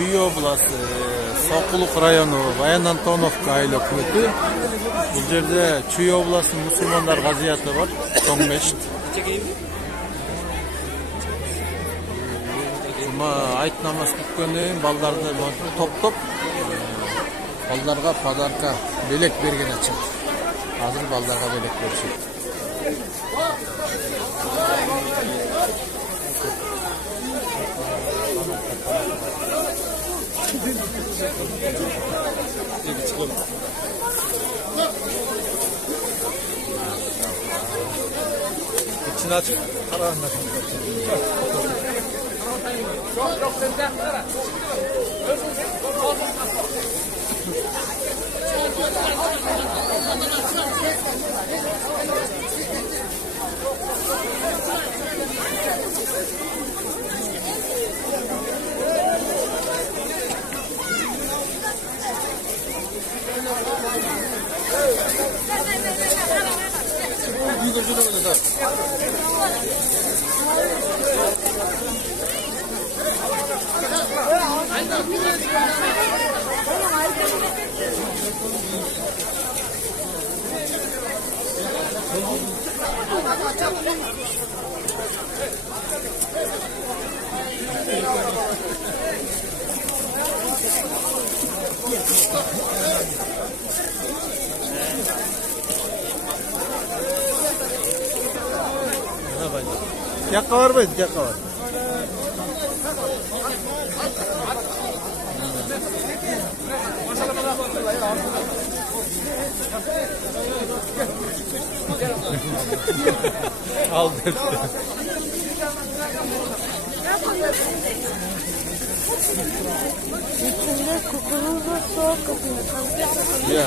Чүй областы, Сокулук району, Баян Антоновка айыл өкмөтү. Бул жерде Чүй областынын мусулмандар газияты бар, чоң мешит. Жума айт намаз бүткөндөн кийин балдарды топтоп балдарга подарка белек берген ачат. Азыр балдарга белек беришет. İçini açıp kararına. Yakka var mıydı? Yakka var. Al hepsi. İçinde kukuruzla soğuk kapıyor. Ya.